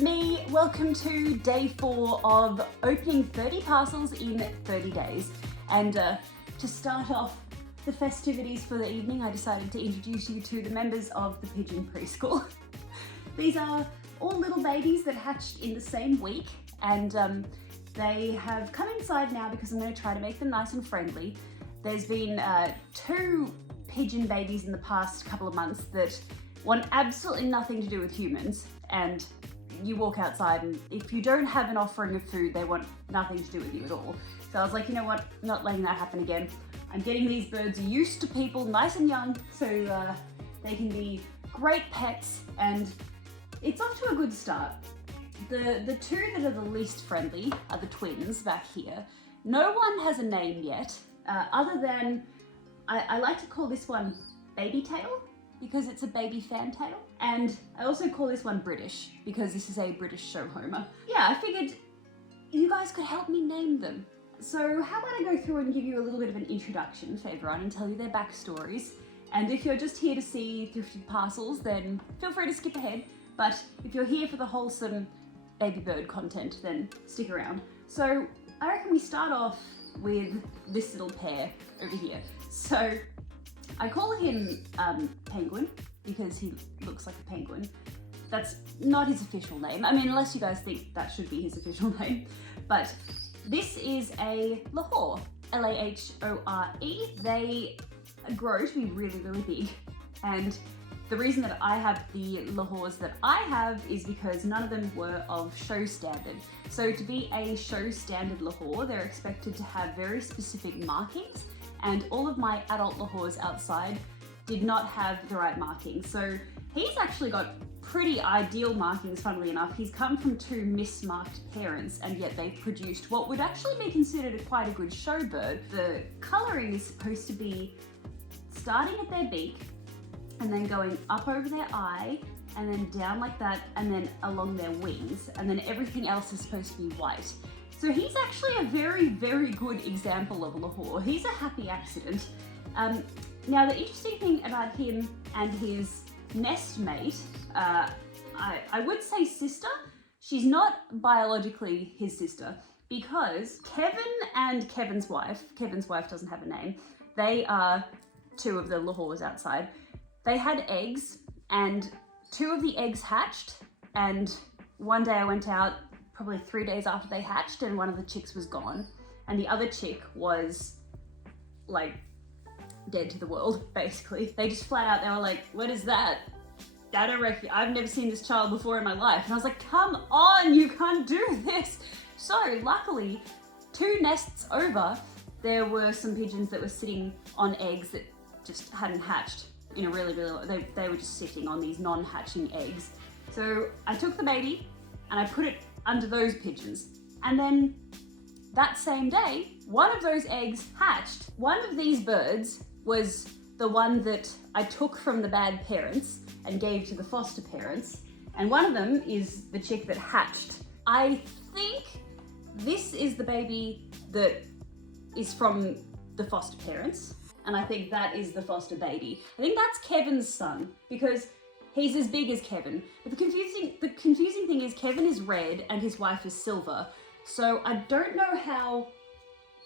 me. Welcome to day 4 of opening 30 parcels in 30 days. And to start off the festivities for the evening, I decided to introduce you to the members of the pigeon preschool. These are all little babies that hatched in the same week, and they have come inside now because I'm going to try to make them nice and friendly. There's been 2 pigeon babies in the past couple of months that want absolutely nothing to do with humans, and you walk outside and if you don't have an offering of food, they want nothing to do with you at all. So I was like, you know what, not letting that happen again. I'm getting these birds used to people nice and young so they can be great pets, and it's off to a good start. The 2 that are the least friendly are the twins back here. No one has a name yet, other than, I like to call this one Baby Tail, because it's a baby fantail. And I also call this one British, because this is a British show homer. Yeah, I figured you guys could help me name them. So how about I go through and give you a little bit of an introduction for everyone and tell you their backstories. And if you're just here to see thrifted parcels, then feel free to skip ahead. But if you're here for the wholesome baby bird content, then stick around. So I reckon we start off with this little pair over here. So I call him Penguin because he looks like a penguin. That's not his official name. I mean, unless you guys think that should be his official name. But this is a Lahore, Lahore. They grow to be really, really big. And the reason that I have the Lahores that I have is because none of them were of show standard. So to be a show standard Lahore, they're expected to have very specific markings, and all of my adult Lahores outside did not have the right markings. So he's actually got pretty ideal markings, funnily enough. He's come from 2 mismarked parents, and yet they've produced what would actually be considered quite a good show bird. The colouring is supposed to be starting at their beak, and then going up over their eye, and then down like that, and then along their wings, and then everything else is supposed to be white. So he's actually a very, very good example of Lahore. He's a happy accident. Now the interesting thing about him and his nest mate, I would say sister, she's not biologically his sister, because Kevin and Kevin's wife doesn't have a name, they are 2 of the Lahores outside. They had eggs, and 2 of the eggs hatched, and one day I went out probably 3 days after they hatched, and one of the chicks was gone, and the other chick was like dead to the world, basically. They just flat out, they were like, what is that? I don't reckon, I've never seen this child before in my life. And I was like, come on, you can't do this. So luckily, 2 nests over, there were some pigeons that were sitting on eggs that just hadn't hatched in a really, they were just sitting on these non-hatching eggs. So I took the baby and I put it under those pigeons. And then that same day, one of those eggs hatched. One of these birds was the one that I took from the bad parents and gave to the foster parents. And one of them is the chick that hatched. I think this is the baby that is from the foster parents. And I think that is the foster baby. I think that's Kevin's son, because he's as big as Kevin. But the confusing thing is Kevin is red and his wife is silver. So I don't know how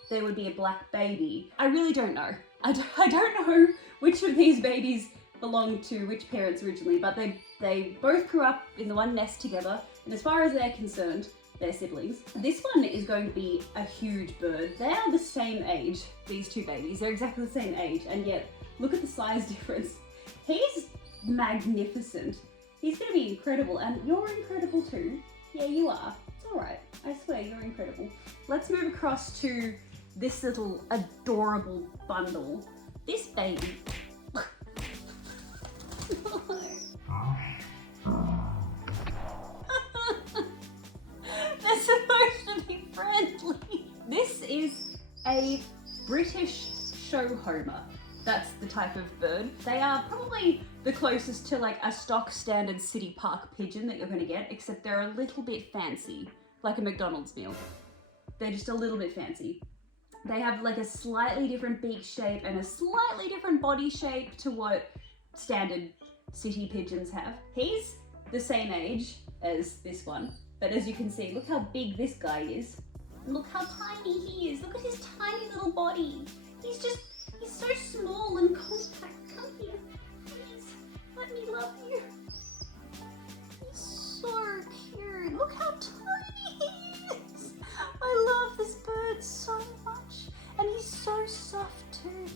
there would be a black baby. I really don't know. I don't know which of these babies belong to which parents originally, but they both grew up in the one nest together. And as far as they're concerned, they're siblings. This one is going to be a huge bird. They are the same age, these 2 babies. They're exactly the same age, and yet look at the size difference. He's magnificent. He's gonna be incredible, and you're incredible too. Yeah, you are. It's all right. I swear, you're incredible. Let's move across to this little adorable bundle. This baby. They're supposed to be friendly. This is a British show homer. That's the type of bird. They are probably the closest to like a stock standard city park pigeon that you're gonna get, except they're a little bit fancy, like a McDonald's meal. They're just a little bit fancy. They have like a slightly different beak shape and a slightly different body shape to what standard city pigeons have. He's the same age as this one, but as you can see, look how big this guy is. Look how tiny he is. Look at his tiny little body. He's so small and compact. Come here, please, let me love you. He's so cute. Look how tiny he is. I love this bird so much, and he's so soft too.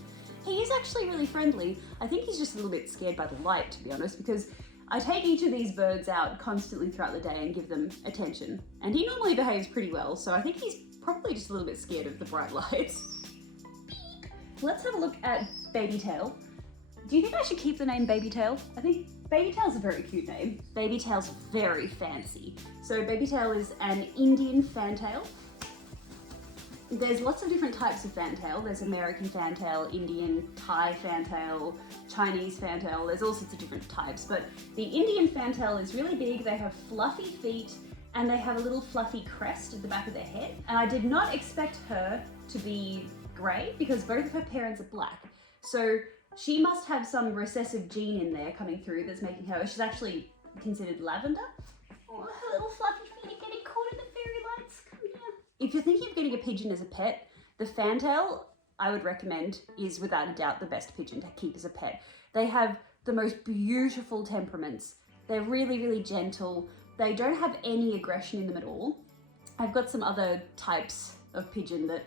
He is actually really friendly. I think he's just a little bit scared by the light, to be honest, because I take each of these birds out constantly throughout the day and give them attention. And he normally behaves pretty well, so I think he's probably just a little bit scared of the bright lights. Let's have a look at Babytail. Do you think I should keep the name Babytail? I think Babytail's a very cute name. Babytail's very fancy. So Babytail is an Indian fantail. There's lots of different types of fantail. There's American fantail, Indian, Thai fantail, Chinese fantail. There's all sorts of different types, but the Indian fantail is really big. They have fluffy feet and they have a little fluffy crest at the back of their head. And I did not expect her to be grey because both of her parents are black. So she must have some recessive gene in there coming through that's making her, she's actually considered lavender. Oh, her little fluffy feet are getting caught in the fairy lights. Come here. If you're thinking of getting a pigeon as a pet, the fantail, I would recommend, is without a doubt the best pigeon to keep as a pet. They have the most beautiful temperaments. They're really, really gentle. They don't have any aggression in them at all. I've got some other types of pigeon that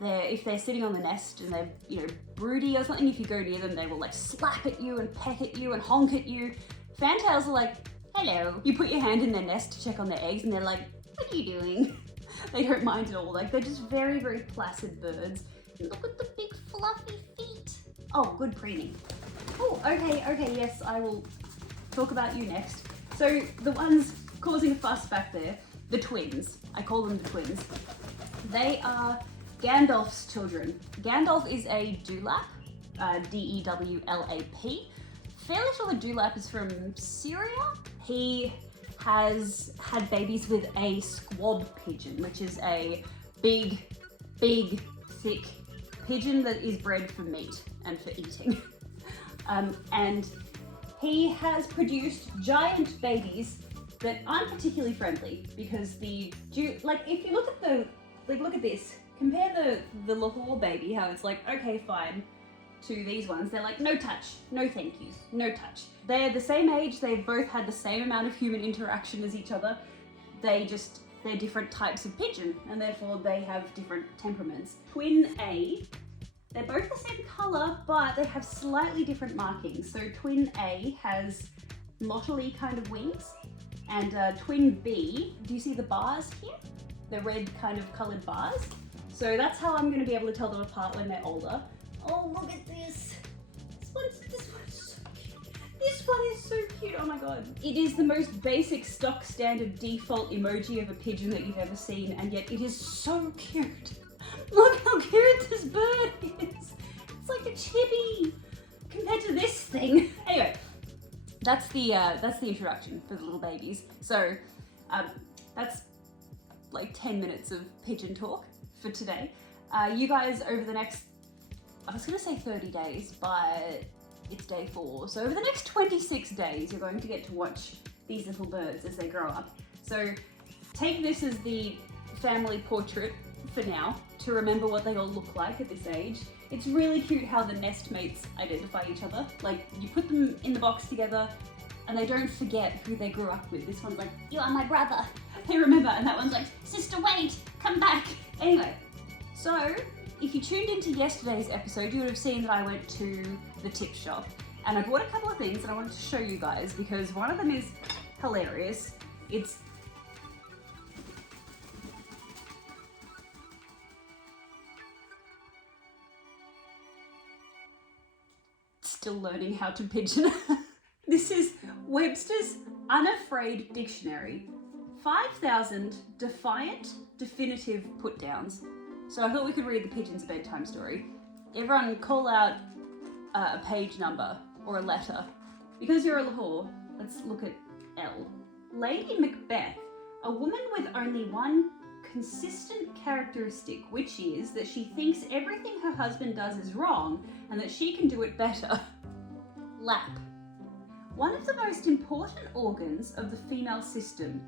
if they're sitting on the nest and they're, you know, broody or something, if you go near them, they will like slap at you and peck at you and honk at you. Fantails are like, hello. You put your hand in their nest to check on their eggs and they're like, what are you doing? They don't mind at all. Like, they're just very, very placid birds. Look at the big fluffy feet. Oh, good preening. Oh, okay, yes, I will talk about you next. So the ones causing a fuss back there, the twins. I call them the twins. They are Gandalf's children. Gandalf is a dewlap, D-E-W-L-A-P. Fairly sure the dewlap is from Syria. He has had babies with a squab pigeon, which is a big, thick pigeon that is bred for meat and for eating. And he has produced giant babies that aren't particularly friendly because if you look at look at this, compare the Lahore baby, how it's like, okay, fine, to these ones. They're like, no touch, no thank yous, no touch. They're the same age, they've both had the same amount of human interaction as each other. They're different types of pigeon, and therefore they have different temperaments. Twin A, they're both the same colour, but they have slightly different markings. So Twin A has mottly kind of wings, and Twin B, do you see the bars here? The red kind of coloured bars? So that's how I'm going to be able to tell them apart when they're older. Oh, look at this. This one's so cute. This one is so cute. Oh my god. It is the most basic stock standard default emoji of a pigeon that you've ever seen, and yet it is so cute. Look how cute this bird is. It's like a chibi compared to this thing. Anyway, that's the introduction for the little babies. So that's like 10 minutes of pigeon talk for today. You guys over the next, I was going to say 30 days, but it's day 4. So over the next 26 days, you're going to get to watch these little birds as they grow up. So take this as the family portrait for now, to remember what they all look like at this age. It's really cute how the nest mates identify each other. Like, you put them in the box together and they don't forget who they grew up with. This one's like, you are my brother. They remember, and that one's like, sister, wait, come back. Anyway, so if you tuned into yesterday's episode, you would have seen that I went to the tip shop and I bought a couple of things that I wanted to show you guys because one of them is hilarious. It's still learning how to pigeon. This is Webster's Unafraid Dictionary. 5,000 defiant, definitive put-downs. So I thought we could read the pigeon's bedtime story. Everyone call out a page number or a letter. Because you're a Lahore, let's look at L. Lady Macbeth, a woman with only one consistent characteristic, which is that she thinks everything her husband does is wrong and that she can do it better. Lap. one of the most important organs of the female system,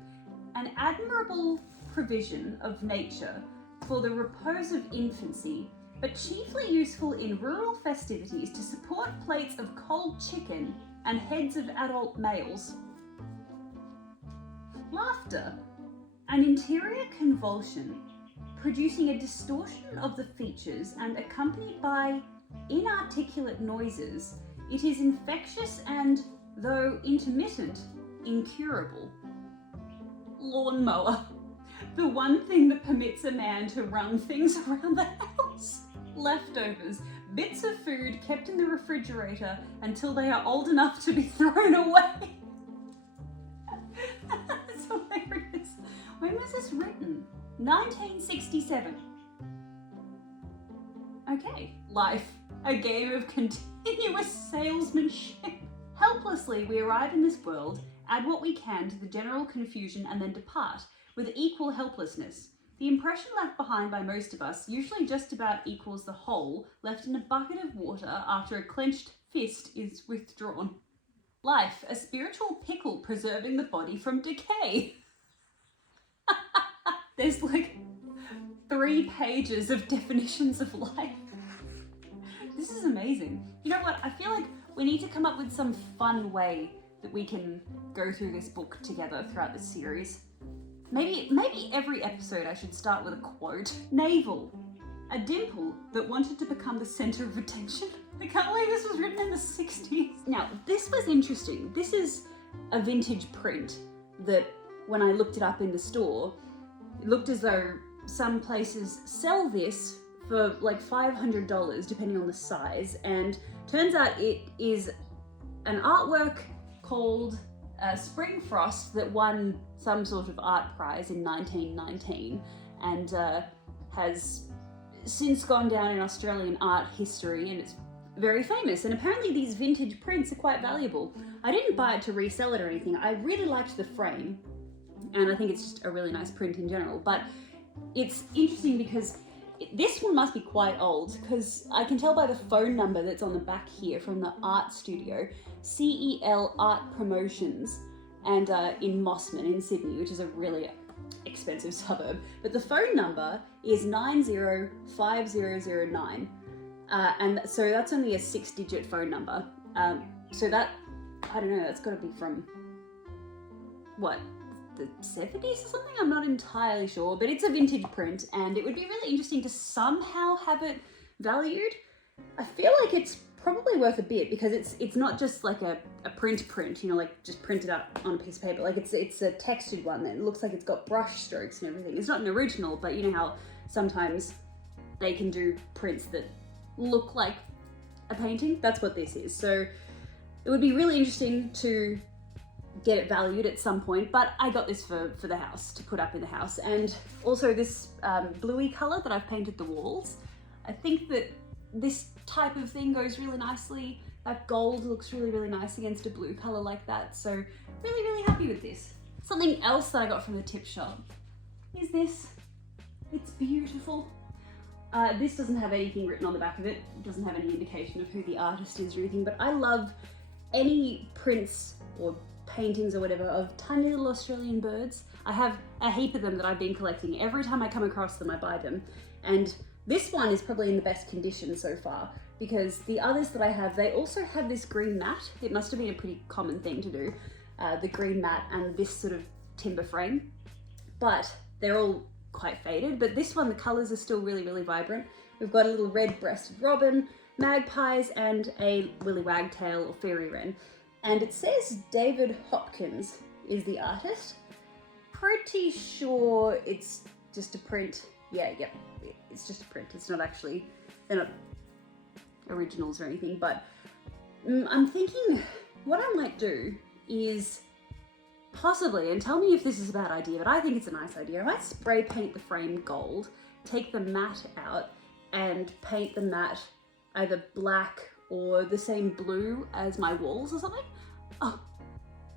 an admirable provision of nature for the repose of infancy, but chiefly useful in rural festivities to support plates of cold chicken and heads of adult males. Laughter, an interior convulsion, producing a distortion of the features and accompanied by inarticulate noises. It is infectious and, though intermittent, incurable. Lawnmower, the one thing that permits a man to run things around the house. Leftovers, bits of food kept in the refrigerator until they are old enough to be thrown away. That's hilarious. When was this written? 1967. Okay, life, a game of continuous salesmanship. Helplessly, we arrive in this world, add what we can to the general confusion, and then depart with equal helplessness. The impression left behind by most of us usually just about equals the whole left in a bucket of water after a clenched fist is withdrawn. Life, a spiritual pickle preserving the body from decay. There's like 3 pages of definitions of life. This is amazing. You know what? I feel like we need to come up with some fun way that we can go through this book together throughout this series. Maybe every episode I should start with a quote. Navel, a dimple that wanted to become the center of attention. I can't believe this was written in the 60s. Now, this was interesting. This is a vintage print that when I looked it up in the store, it looked as though some places sell this for like $500 depending on the size, and turns out it is an artwork called Spring Frost that won some sort of art prize in 1919 and has since gone down in Australian art history, and it's very famous, and apparently these vintage prints are quite valuable. I didn't buy it to resell it or anything. I really liked the frame, and I think it's just a really nice print in general, but it's interesting because this one must be quite old, because I can tell by the phone number that's on the back here from the art studio, CEL Art Promotions, and in Mossman in Sydney, which is a really expensive suburb. But the phone number is 905009, and so that's only a 6-digit phone number. So that, I don't know, that's got to be from, what, the 70s or something? I'm not entirely sure, but it's a vintage print, and it would be really interesting to somehow have it valued. I feel like it's probably worth a bit, because it's not just like a print, you know, like just printed out on a piece of paper. Like it's a textured one that looks like it's got brush strokes and everything. It's not an original, but you know how sometimes they can do prints that look like a painting? That's what this is. So it would be really interesting to get it valued at some point, but I got this for the house, to put up in the house. And also this bluey color that I've painted the walls. I think that this type of thing goes really nicely. That gold looks really, really nice against a blue color like that. So really, really happy with this. Something else that I got from the tip shop is this. It's beautiful. This doesn't have anything written on the back of it. It doesn't have any indication of who the artist is or anything, but I love any prints or paintings or whatever of tiny little Australian birds. I have a heap of them that I've been collecting. Every time I come across them, I buy them. And this one is probably in the best condition so far, because the others that I have, they also have this green mat. It must have been a pretty common thing to do, the green mat and this sort of timber frame, but they're all quite faded. But this one, the colors are still really, really vibrant. We've got a little red-breasted robin, magpies, and a willy wagtail or fairy wren. And it says David Hopkins is the artist. Pretty sure it's just a print. Yeah, yep, it's just a print. It's not actually, they're not originals or anything, but I'm thinking what I might do is possibly, and tell me if this is a bad idea, but I think it's a nice idea, I might spray paint the frame gold, take the mat out, and paint the mat either black or the same blue as my walls or something. Oh,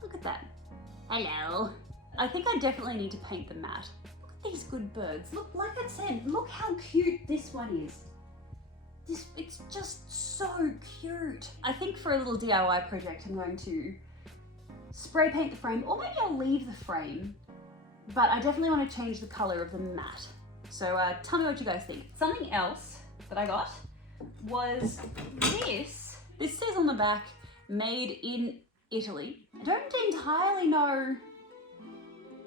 look at that. Hello. I think I definitely need to paint the mat. Look at these good birds. Look, like I said, look how cute this one is. It's just so cute. I think for a little DIY project, I'm going to spray paint the frame, or maybe I'll leave the frame, but I definitely want to change the color of the mat. So tell me what you guys think. Something else that I got was this. This says on the back, made in Italy. I don't entirely know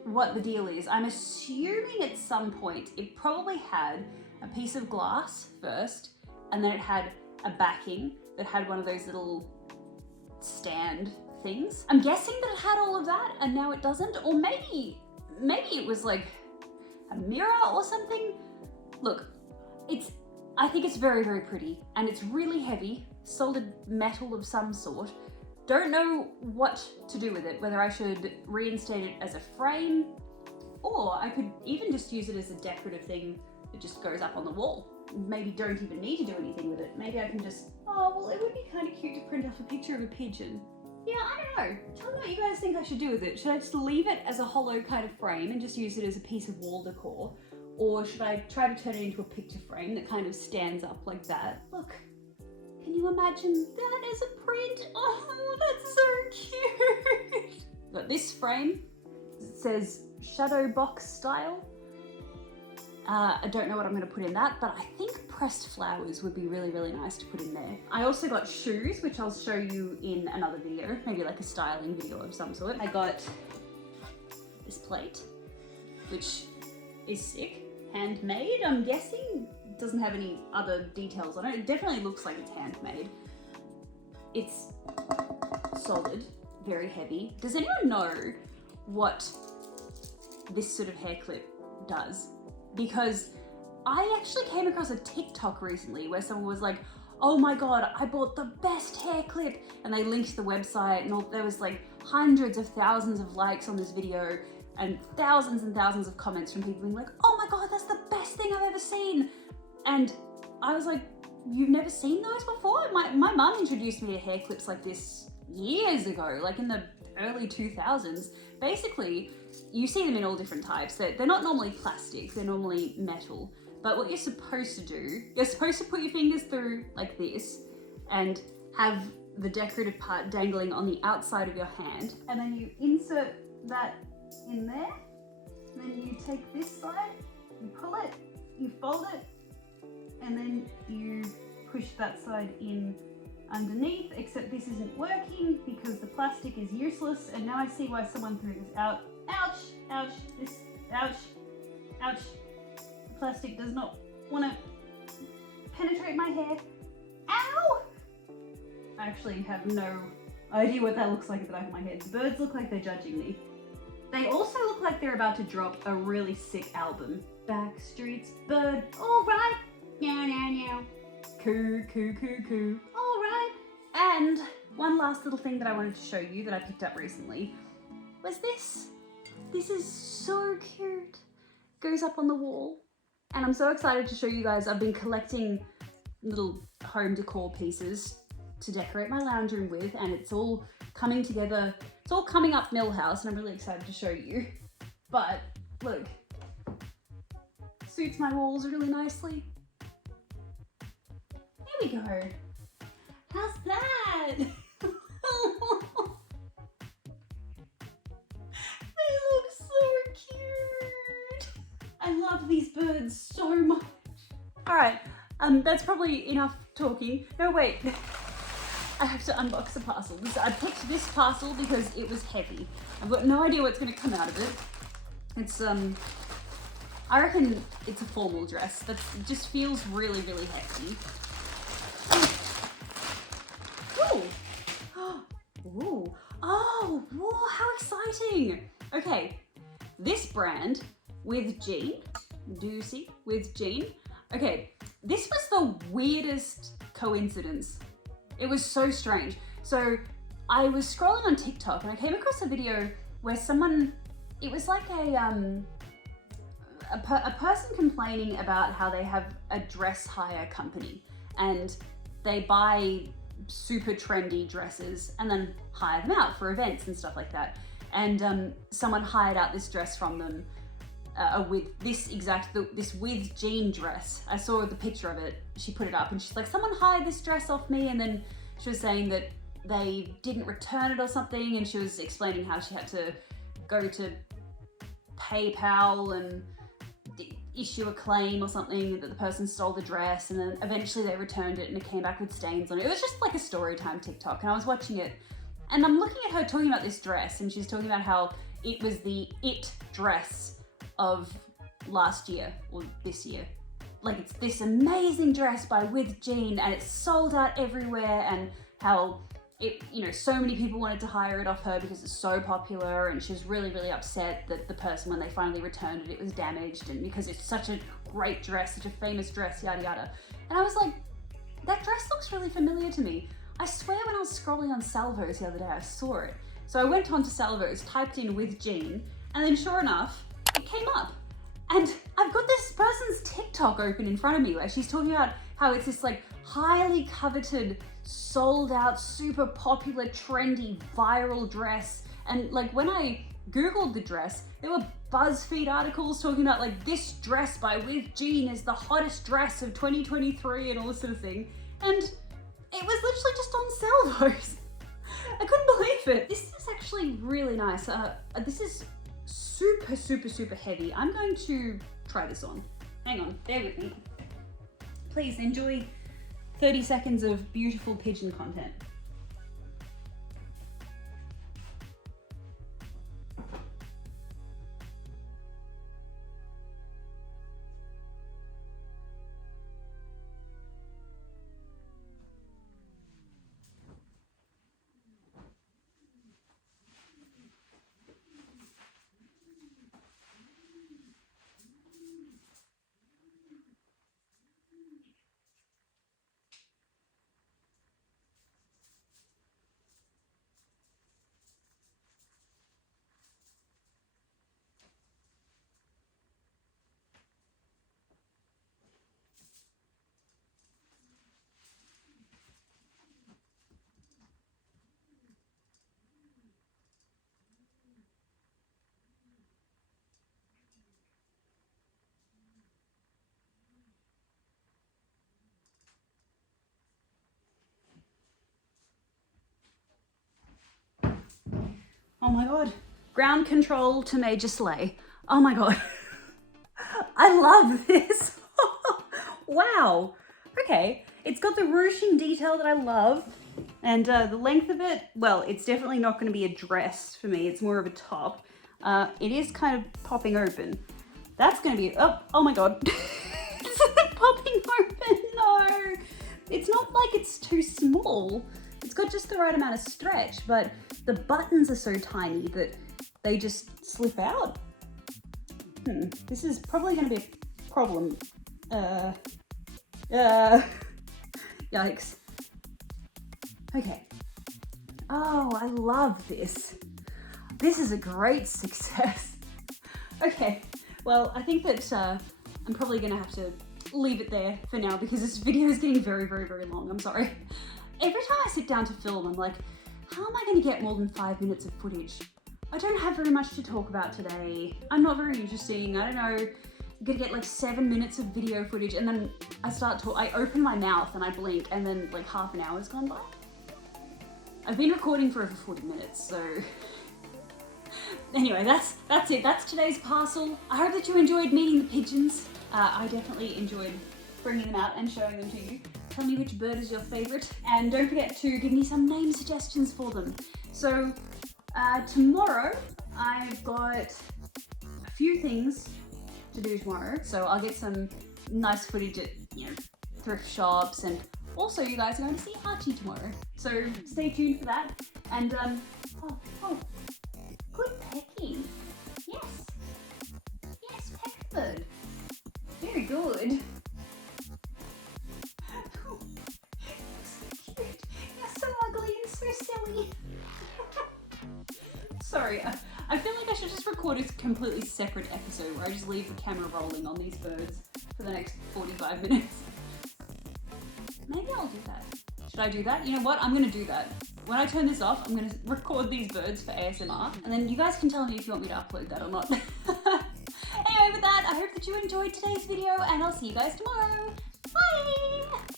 what the deal is. I'm assuming at some point it probably had a piece of glass first, and then it had a backing that had one of those little stand things. I'm guessing that it had all of that and now it doesn't, or maybe it was like a mirror or something. Look, I think it's very, very pretty, and it's really heavy, solid metal of some sort. Don't know what to do with it, whether I should reinstate it as a frame, or I could even just use it as a decorative thing that just goes up on the wall. Maybe don't even need to do anything with it. Maybe I can just, oh, well, it would be kind of cute to print off a picture of a pigeon. Yeah, I don't know. Tell me what you guys think I should do with it. Should I just leave it as a hollow kind of frame and just use it as a piece of wall decor? Or should I try to turn it into a picture frame that kind of stands up like that? Look, can you imagine that as a print? Oh, that's so cute. Got this frame. It says shadow box style. I don't know what I'm going to put in that, but I think pressed flowers would be really, really nice to put in there. I also got shoes, which I'll show you in another video, maybe like a styling video of some sort. I got this plate, which is sick. Handmade, I'm guessing. It doesn't have any other details on it. It definitely looks like it's handmade. It's solid, very heavy. Does anyone know what this sort of hair clip does? Because I actually came across a TikTok recently where someone was like, oh my God, I bought the best hair clip. And they linked the website and there was like hundreds of thousands of likes on this video and thousands of comments from people being like, oh my God, that's the best thing I've ever seen. And I was like, you've never seen those before? My mum introduced me to hair clips like this years ago, like in the early 2000s. Basically, you see them in all different types. They're not normally plastic, they're normally metal. But what you're supposed to do, you're supposed to put your fingers through like this and have the decorative part dangling on the outside of your hand. And then you insert that in there. And then you take this side, you pull it, you fold it, and then you push that side in underneath, except this isn't working because the plastic is useless. And now I see why someone threw this out. Ouch, ouch, this, ouch, ouch. The plastic does not want to penetrate my hair. Ow! I actually have no idea what that looks like at the back of my head. The birds look like they're judging me. They also look like they're about to drop a really sick album. Backstreet's Bird, alright. Meow, meow, meow. Coo, coo, coo, coo. Alright. And one last little thing that I wanted to show you that I picked up recently was this. This is so cute. Goes up on the wall. And I'm so excited to show you guys. I've been collecting little home decor pieces to decorate my lounge room with, and it's all coming together. It's all coming up Millhouse, and I'm really excited to show you. But look, suits my walls really nicely. There we go. How's that? They look so cute. I love these birds so much. All right, that's probably enough talking. No, wait. I have to unbox the parcel. I picked this parcel because it was heavy. I've got no idea what's going to come out of it. It's, I reckon it's a formal dress. It just feels really, really hefty. Ooh. Ooh. Oh, whoa, how exciting. Okay, this brand with Jean, do you see? With Jean. Okay, this was the weirdest coincidence. It was so strange. So I was scrolling on TikTok and I came across a video where someone, it was like a person complaining about how they have a dress hire company and they buy super trendy dresses and then hire them out for events and stuff like that. And someone hired out this dress from them with this with Jean dress. I saw the picture of it. She put it up and she's like, someone hired this dress off me, and then she was saying that they didn't return it or something, and she was explaining how she had to go to PayPal and issue a claim or something that the person stole the dress, and then eventually they returned it and it came back with stains on it. It was just like a story time TikTok, and I was watching it and I'm looking at her talking about this dress, and she's talking about how it was the it dress of last year or this year. Like, it's this amazing dress by With Jean and it's sold out everywhere, and how it, you know, so many people wanted to hire it off her because it's so popular, and she was really, really upset that the person, when they finally returned it, it was damaged, and because it's such a great dress, such a famous dress, yada yada. And I was like, that dress looks really familiar to me. I swear when I was scrolling on Salvos the other day, I saw it. So I went on to Salvos, typed in With Jean, and then sure enough, it came up. And I've got this person's TikTok open in front of me where she's talking about how it's this like highly coveted, sold out, super popular, trendy, viral dress. And like when I Googled the dress, there were BuzzFeed articles talking about like, this dress by With Jean is the hottest dress of 2023 and all this sort of thing. And it was literally just on Salvos. I couldn't believe it. This is actually really nice. This is super, super, super heavy. I'm going to try this on. Hang on, bear with me. Please enjoy 30 seconds of beautiful pigeon content. Oh my God, ground control to Major Slay. Oh my God, I love this. Wow, okay. It's got the ruching detail that I love, and the length of it, well, it's definitely not gonna be a dress for me. It's more of a top. It is kind of popping open. That's gonna be, oh my God. It's popping open, no. It's not like it's too small. It's got just the right amount of stretch, but the buttons are so tiny that they just slip out. This is probably gonna be a problem. Yikes. Okay. Oh, I love this. This is a great success. Okay, well, I think that I'm probably gonna have to leave it there for now because this video is getting very, very, very long. I'm sorry. Every time I sit down to film, I'm like, how am I going to get more than 5 minutes of footage? I don't have very much to talk about today. I'm not very interesting. I don't know. I'm going to get like 7 minutes of video footage, and then I open my mouth and I blink, and then like half an hour's gone by. I've been recording for over 40 minutes, so anyway, that's it. That's today's parcel. I hope that you enjoyed meeting the pigeons. I definitely enjoyed bringing them out and showing them to you. Tell me which bird is your favorite, and don't forget to give me some name suggestions for them. So tomorrow I've got a few things to do tomorrow, so I'll get some nice footage at, you know, thrift shops, and also you guys are going to see Archie tomorrow, so stay tuned for that. And good pecking. Yes, Peckbird. Very good. Silly. Sorry, I feel like I should just record a completely separate episode where I just leave the camera rolling on these birds for the next 45 minutes. Maybe I'll do that. Should I do that? You know what? I'm gonna do that. When I turn this off, I'm gonna record these birds for ASMR, and then you guys can tell me if you want me to upload that or not. Anyway, with that, I hope that you enjoyed today's video, and I'll see you guys tomorrow. Bye!